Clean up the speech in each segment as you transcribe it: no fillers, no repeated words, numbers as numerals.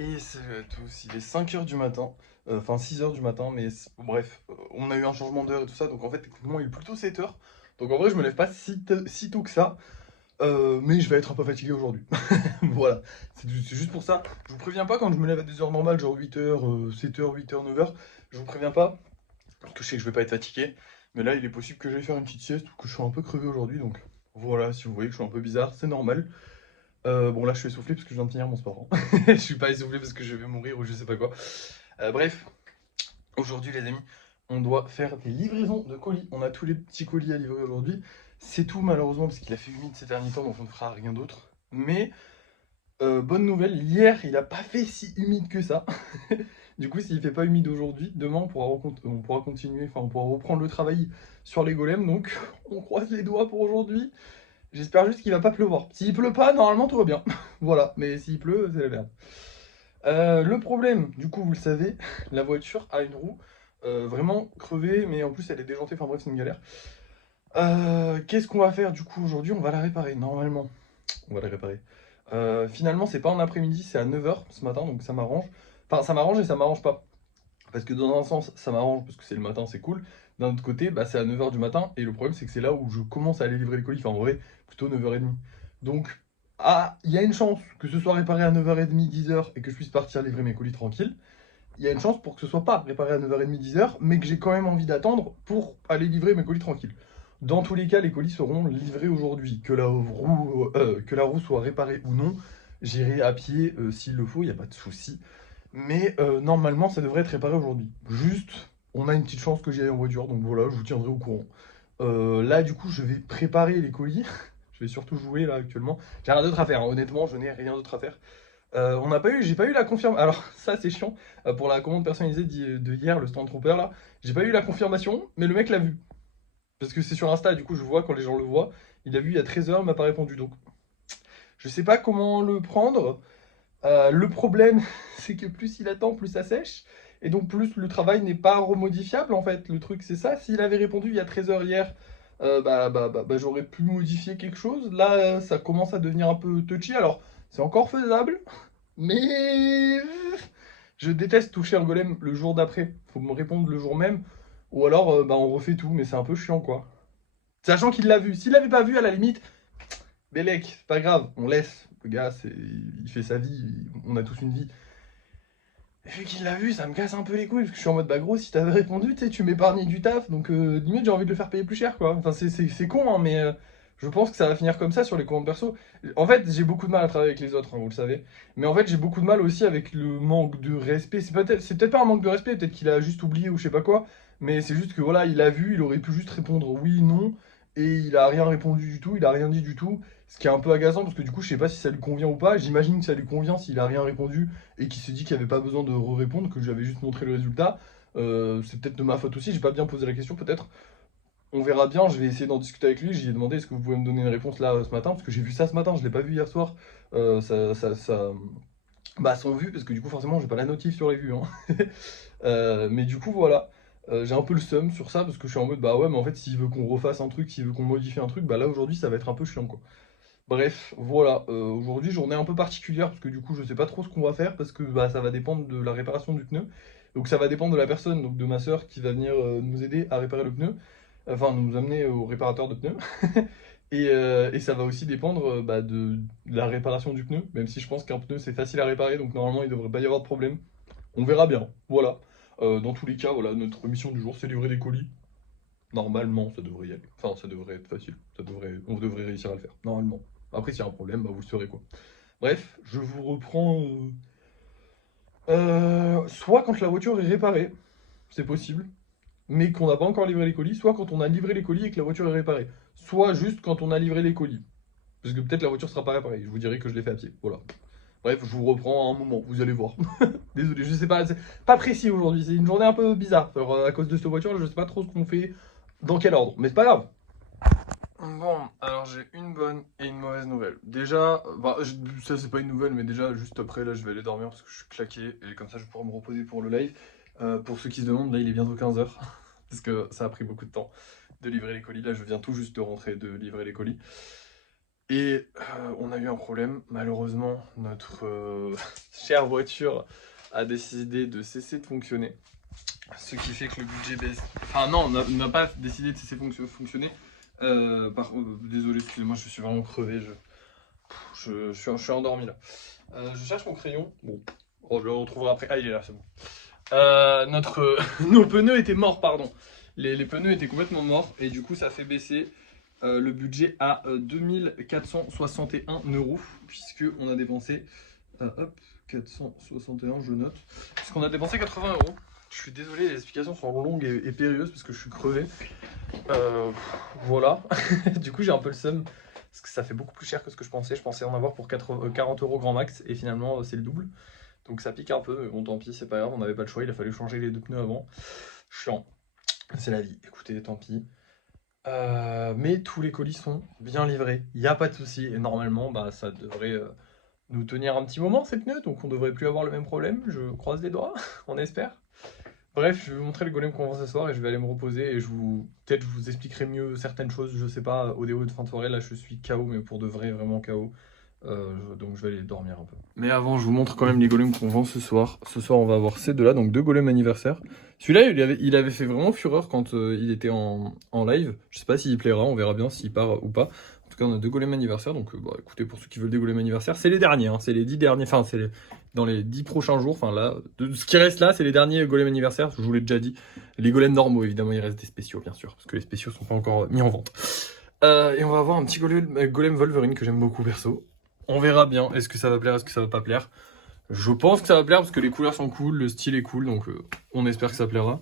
Et c'est tous, il est 5 heures du matin, enfin 6 heures du matin, mais bref, on a eu un changement d'heure et tout ça, donc en fait, techniquement, il est plutôt 7 heures. Donc en vrai, je me lève pas si tôt que ça, mais je vais être un peu fatigué aujourd'hui. Voilà, c'est juste pour ça. Je vous préviens pas quand je me lève à des heures normales, genre 8 heures, 7 heures, 8 heures, 9 heures. Je vous préviens pas, parce que je sais que je vais pas être fatigué. Mais là, il est possible que j'aille faire une petite sieste ou que je sois un peu crevé aujourd'hui, donc voilà, si vous voyez que je suis un peu bizarre, c'est normal. Bon, là, je suis essoufflé parce que je viens de finir mon sport, hein. Je suis pas essoufflé parce que je vais mourir ou je sais pas quoi. Bref, aujourd'hui, les amis, on doit faire des livraisons de colis. On a tous les petits colis à livrer aujourd'hui. C'est tout, malheureusement, parce qu'il a fait humide ces derniers temps, donc on ne fera rien d'autre. Mais, bonne nouvelle, hier, il a pas fait si humide que ça. Du coup, s'il fait pas humide aujourd'hui, demain, on pourra continuer, enfin, on pourra reprendre le travail sur les golems. Donc, on croise les doigts pour aujourd'hui. J'espère juste qu'il va pas pleuvoir. S'il pleut pas, normalement tout va bien. Voilà, mais s'il pleut, c'est la merde. Le problème, du coup, vous le savez, la voiture a une roue vraiment crevée, mais en plus elle est déjantée. Enfin bref, c'est une galère. Qu'est-ce qu'on va faire du coup aujourd'hui? On va la réparer. Normalement, on va la réparer. Finalement, c'est pas en après-midi, c'est à 9 heures ce matin, donc ça m'arrange. Enfin, ça m'arrange et ça m'arrange pas. Parce que dans un sens, ça m'arrange parce que c'est le matin, c'est cool. D'un autre côté, bah, c'est à 9 heures du matin et le problème, c'est que c'est là où je commence à aller livrer les colis. Enfin, en vrai, plutôt 9h30. Donc, ah, il y a une chance que ce soit réparé à 9h30, 10 heures et que je puisse partir livrer mes colis tranquille. Il y a une chance pour que ce soit pas réparé à 9h30, 10 heures, mais que j'ai quand même envie d'attendre pour aller livrer mes colis tranquille. Dans tous les cas, les colis seront livrés aujourd'hui. Que la roue soit réparée ou non, j'irai à pied s'il le faut, il n'y a pas de souci. Mais normalement, ça devrait être réparé aujourd'hui. Juste, on a une petite chance que j'y aille en voiture, donc voilà, je vous tiendrai au courant. Là, du coup, je vais préparer les colis. Je vais surtout jouer là actuellement. J'ai rien d'autre à faire, hein. Honnêtement, je n'ai rien d'autre à faire. J'ai pas eu la confirmation. Alors, ça, c'est chiant. Pour la commande personnalisée de hier, le Stormtrooper là, j'ai pas eu la confirmation, mais le mec l'a vu. Parce que c'est sur Insta, du coup, je vois quand les gens le voient. Il a vu il y a 13 heures, il m'a pas répondu. Donc, je sais pas comment le prendre. Le problème, c'est que plus il attend, plus ça sèche. Et donc plus le travail n'est pas remodifiable en fait. Le truc c'est ça. S'il avait répondu il y a 13 heures hier, j'aurais pu modifier quelque chose. Là, ça commence à devenir un peu touchy. Alors, c'est encore faisable, mais je déteste toucher un golem le jour d'après. Faut me répondre le jour même. Ou alors, on refait tout, mais c'est un peu chiant quoi. Sachant qu'il l'a vu. S'il l'avait pas vu, à la limite, Bellec, c'est pas grave, on laisse. Le gars, il fait sa vie, on a tous une vie. Et vu qu'il l'a vu, ça me casse un peu les couilles, parce que je suis en mode, bah gros, si t'avais répondu, tu sais, tu m'épargnais du taf, donc limite j'ai envie de le faire payer plus cher, quoi. Enfin, c'est con, hein, mais je pense que ça va finir comme ça sur les commandes perso. En fait, j'ai beaucoup de mal à travailler avec les autres, hein, vous le savez. Mais en fait, j'ai beaucoup de mal aussi avec le manque de respect. C'est peut-être pas un manque de respect, peut-être qu'il a juste oublié ou je sais pas quoi, mais c'est juste que voilà, il a vu, il aurait pu juste répondre oui, non, et il a rien répondu du tout, il a rien dit du tout. Ce qui est un peu agaçant, parce que du coup, je sais pas si ça lui convient ou pas. J'imagine que ça lui convient s'il a rien répondu et qui s'est dit qu'il n'y avait pas besoin de répondre, que je lui avais juste montré le résultat. C'est peut-être de ma faute aussi, j'ai pas bien posé la question peut-être. On verra bien, je vais essayer d'en discuter avec lui. J'y ai demandé est-ce que vous pouvez me donner une réponse là ce matin, parce que j'ai vu ça ce matin, je l'ai pas vu hier soir. Sans vue, parce que du coup forcément j'ai pas la notif sur les vues, hein. Mais du coup voilà. J'ai un peu le seum sur ça parce que je suis en mode bah ouais mais en fait s'il veut qu'on refasse un truc, s'il veut qu'on modifie un truc, bah là aujourd'hui ça va être un peu chiant quoi. Bref, voilà, aujourd'hui journée un peu particulière parce que du coup je sais pas trop ce qu'on va faire parce que bah, ça va dépendre de la réparation du pneu. Donc ça va dépendre de la personne, donc de ma soeur qui va venir nous aider à réparer le pneu, enfin nous amener au réparateur de pneus. Et ça va aussi dépendre de la réparation du pneu, même si je pense qu'un pneu c'est facile à réparer, donc normalement il devrait pas y avoir de problème. On verra bien, voilà. Dans tous les cas, voilà, notre mission du jour c'est livrer des colis. Normalement, ça devrait y aller. Enfin, ça devrait être facile. On devrait réussir à le faire. Normalement. Après, s'il y a un problème, bah, vous le saurez quoi. Bref, je vous reprends. Soit quand la voiture est réparée, c'est possible, mais qu'on n'a pas encore livré les colis, soit quand on a livré les colis et que la voiture est réparée. Soit juste quand on a livré les colis. Parce que peut-être la voiture sera pas réparée. Je vous dirai que je l'ai fait à pied. Voilà. Bref, je vous reprends à un moment, vous allez voir. Désolé, je sais pas, c'est pas précis aujourd'hui. C'est une journée un peu bizarre. Alors, à cause de cette voiture, je sais pas trop ce qu'on fait, dans quel ordre. Mais c'est pas grave. Bon, alors j'ai une bonne et une mauvaise nouvelle. Déjà, ça c'est pas une nouvelle, mais déjà juste après là je vais aller dormir parce que je suis claqué et comme ça je pourrai me reposer pour le live. Pour ceux qui se demandent, là il est bientôt 15 heures parce que ça a pris beaucoup de temps de livrer les colis. Là je viens tout juste de rentrer de livrer les colis. Et on a eu un problème. Malheureusement, notre chère voiture a décidé de cesser de fonctionner. Ce qui fait que le budget baisse. Enfin non, on n'a pas décidé de cesser de fonctionner. Désolé, excusez-moi, je suis vraiment crevé. Je suis endormi là. Je cherche mon crayon. Bon, je le retrouverai après. Ah, il est là, c'est bon. Nos pneus étaient morts, pardon. Les pneus étaient complètement morts et du coup ça fait baisser le budget à 2461 euros puisque on a dépensé hop 461 je note puisqu'on a dépensé 80 euros. Je suis désolé, les explications sont longues et périlleuses parce que je suis crevé. Voilà. Du coup j'ai un peu le seum parce que ça fait beaucoup plus cher que ce que je pensais. Je pensais en avoir pour 40 euros grand max et finalement c'est le double. Donc ça pique un peu, mais bon tant pis, c'est pas grave, on n'avait pas le choix, il a fallu changer les deux pneus avant. Chiant, c'est la vie, écoutez, tant pis. Mais tous les colis sont bien livrés, il n'y a pas de souci, et normalement bah, ça devrait nous tenir un petit moment ces pneus, donc on devrait plus avoir le même problème, je croise les doigts, on espère. Bref, je vais vous montrer le golem qu'on vend ce soir et je vais aller me reposer et peut-être je vous expliquerai mieux certaines choses, je sais pas, au déo de fin de soirée, là je suis KO, mais pour de vrai, vraiment KO. Donc je vais aller dormir un peu. Mais avant, je vous montre quand même les golems qu'on vend ce soir. Ce soir, on va avoir ces deux-là, donc deux golems anniversaire. Celui-là, il avait fait vraiment fureur quand il était en live. Je sais pas s'il plaira, on verra bien s'il part ou pas. En tout cas, on a deux golems anniversaire, donc bah, écoutez, pour ceux qui veulent des golems anniversaire, c'est les derniers, hein, c'est les 10 derniers, enfin, dans les 10 prochains jours, enfin là, de ce qui reste là, c'est les derniers golems anniversaire, je vous l'ai déjà dit. Les golems normaux, évidemment, il reste des spéciaux, bien sûr, parce que les spéciaux sont pas encore mis en vente. Et on va avoir un petit golem Wolverine que j'aime beaucoup perso. On verra bien, est-ce que ça va plaire, est-ce que ça va pas plaire. Je pense que ça va plaire parce que les couleurs sont cool, le style est cool, donc on espère que ça plaira.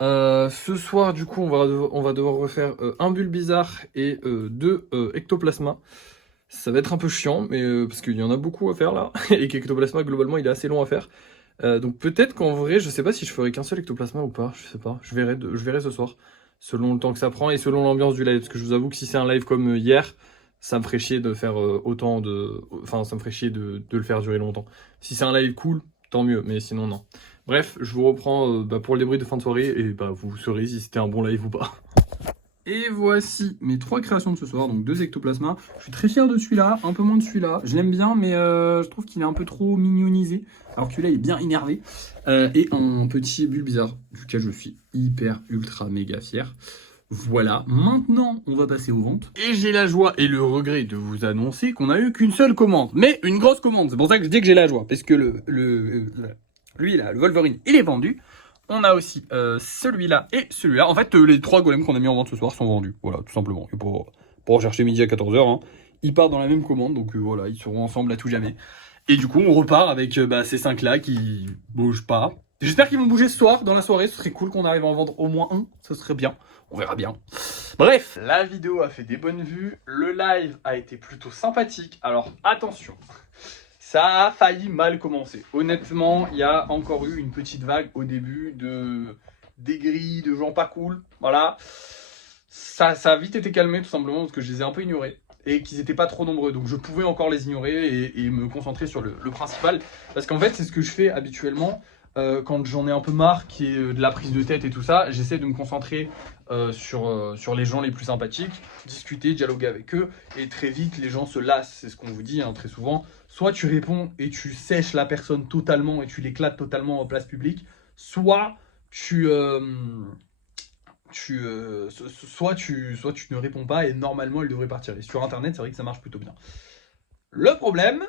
Ce soir, du coup, on va devoir refaire un bulle bizarre et deux ectoplasma. Ça va être un peu chiant, mais parce qu'il y en a beaucoup à faire là, et qu'ectoplasma, globalement, il est assez long à faire. Donc peut-être qu'en vrai, je sais pas si je ferai qu'un seul ectoplasma ou pas, je sais pas, je verrai ce soir, selon le temps que ça prend et selon l'ambiance du live, parce que je vous avoue que si c'est un live comme hier, ça me ferait chier de faire autant de... Enfin, ça me ferait chier de le faire durer longtemps. Si c'est un live cool, tant mieux, mais sinon non. Bref, je vous reprends pour le débrief de fin de soirée, et bah, vous saurez si c'était un bon live ou pas. Et voici mes trois créations de ce soir, donc deux ectoplasmas. Je suis très fier de celui-là, un peu moins de celui-là. Je l'aime bien, mais je trouve qu'il est un peu trop mignonisé. Alors que celui-là, il est bien énervé. Et un petit bulle bizarre, duquel je suis hyper, ultra, méga fier. Voilà, maintenant on va passer aux ventes. Et j'ai la joie et le regret de vous annoncer qu'on a eu qu'une seule commande, mais une grosse commande. C'est pour ça que je dis que j'ai la joie, parce que lui là, le Wolverine, il est vendu. On a aussi celui-là et celui-là. En fait, les trois golems qu'on a mis en vente ce soir sont vendus. Voilà, tout simplement. Et pour rechercher midi à 14h, hein, ils partent dans la même commande, donc voilà, ils seront ensemble à tout jamais. Et du coup, on repart avec ces 5-là qui bougent pas. J'espère qu'ils vont bouger ce soir, dans la soirée. Ce serait cool qu'on arrive à en vendre au moins un. Ce serait bien. On verra bien. Bref, la vidéo a fait des bonnes vues. Le live a été plutôt sympathique. Alors, attention. Ça a failli mal commencer. Honnêtement, il y a encore eu une petite vague au début d'aigris, de gens pas cool. Voilà. Ça a vite été calmé tout simplement parce que je les ai un peu ignorés et qu'ils n'étaient pas trop nombreux. Donc je pouvais encore les ignorer et me concentrer sur le principal. Parce qu'en fait, c'est ce que je fais habituellement. Quand j'en ai un peu marre, qui est de la prise de tête et tout ça, j'essaie de me concentrer sur les gens les plus sympathiques, discuter, dialoguer avec eux, et très vite les gens se lassent, c'est ce qu'on vous dit hein, très souvent. Soit tu réponds et tu sèches la personne totalement et tu l'éclates totalement en place publique, soit soit tu ne réponds pas et normalement elle devrait partir. Et sur internet, c'est vrai que ça marche plutôt bien. Le problème,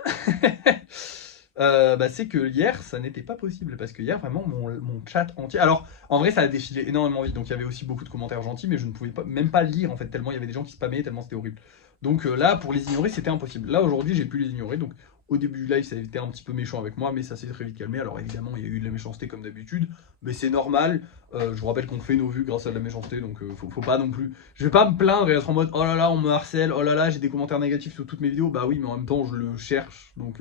c'est que hier, ça n'était pas possible. Parce que hier, vraiment, mon chat entier... Alors, en vrai, ça a défilé énormément vite. Donc, il y avait aussi beaucoup de commentaires gentils. Mais je ne pouvais même pas lire, en fait. Tellement il y avait des gens qui spammaient, tellement c'était horrible. Donc là, pour les ignorer, c'était impossible. Là, aujourd'hui, j'ai pu les ignorer. Donc, au début du live, ça a été un petit peu méchant avec moi. Mais ça s'est très vite calmé. Alors, évidemment, il y a eu de la méchanceté comme d'habitude. Mais c'est normal. Je vous rappelle qu'on fait nos vues grâce à de la méchanceté. Donc, faut pas non plus... Je vais pas me plaindre et être en mode « Oh là là, on me harcèle. Oh là là, j'ai des commentaires négatifs sur toutes mes vidéos. » Bah oui, mais en même temps, je le cherche. Donc...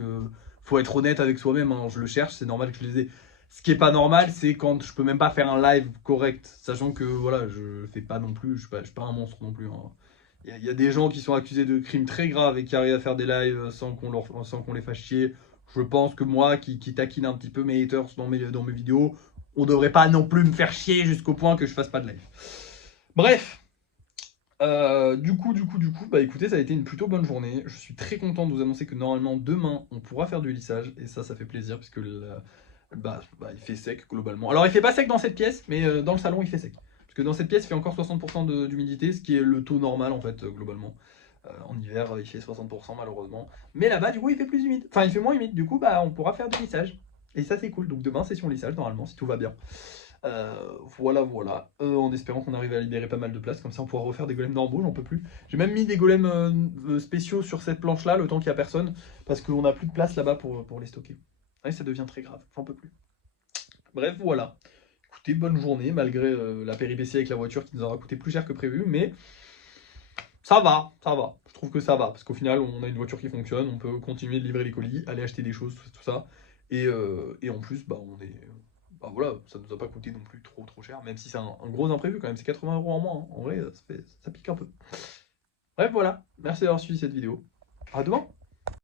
faut être honnête avec soi-même, hein, je le cherche, c'est normal que je les ai. Ce qui est pas normal, c'est quand je peux même pas faire un live correct, sachant que voilà, je fais pas non plus, je suis pas un monstre non plus. Hein. Il y a des gens qui sont accusés de crimes très graves et qui arrivent à faire des lives sans qu'on les fasse chier. Je pense que moi, qui taquine un petit peu mes haters dans mes vidéos, on devrait pas non plus me faire chier jusqu'au point que je fasse pas de live. Bref, Du coup, bah écoutez, ça a été une plutôt bonne journée. Je suis très content de vous annoncer que normalement demain on pourra faire du lissage et ça fait plaisir parce que il fait sec globalement. Alors il fait pas sec dans cette pièce, mais dans le salon il fait sec. Parce que dans cette pièce il fait encore 60% d'humidité, ce qui est le taux normal en fait globalement. En hiver il fait 60% malheureusement. Mais là-bas du coup il fait plus humide. Enfin il fait moins humide, du coup bah on pourra faire du lissage. Et ça c'est cool. Donc demain session lissage normalement si tout va bien. Voilà. En espérant qu'on arrive à libérer pas mal de place, comme ça on pourra refaire des golems d'embauche, j'en peux plus. J'ai même mis des golems spéciaux sur cette planche-là, le temps qu'il n'y a personne, parce qu'on n'a plus de place là-bas pour les stocker. Ouais, ça devient très grave, j'en peux plus. Bref, voilà. Écoutez, bonne journée, malgré la péripétie avec la voiture qui nous aura coûté plus cher que prévu, mais ça va, ça va. Je trouve que ça va, parce qu'au final, on a une voiture qui fonctionne, on peut continuer de livrer les colis, aller acheter des choses, tout ça. Et en plus, bah voilà, ça nous a pas coûté non plus trop cher, même si c'est un gros imprévu quand même, c'est 80 € en moins, hein. En vrai, ça pique un peu. Bref, voilà, merci d'avoir suivi cette vidéo. À demain!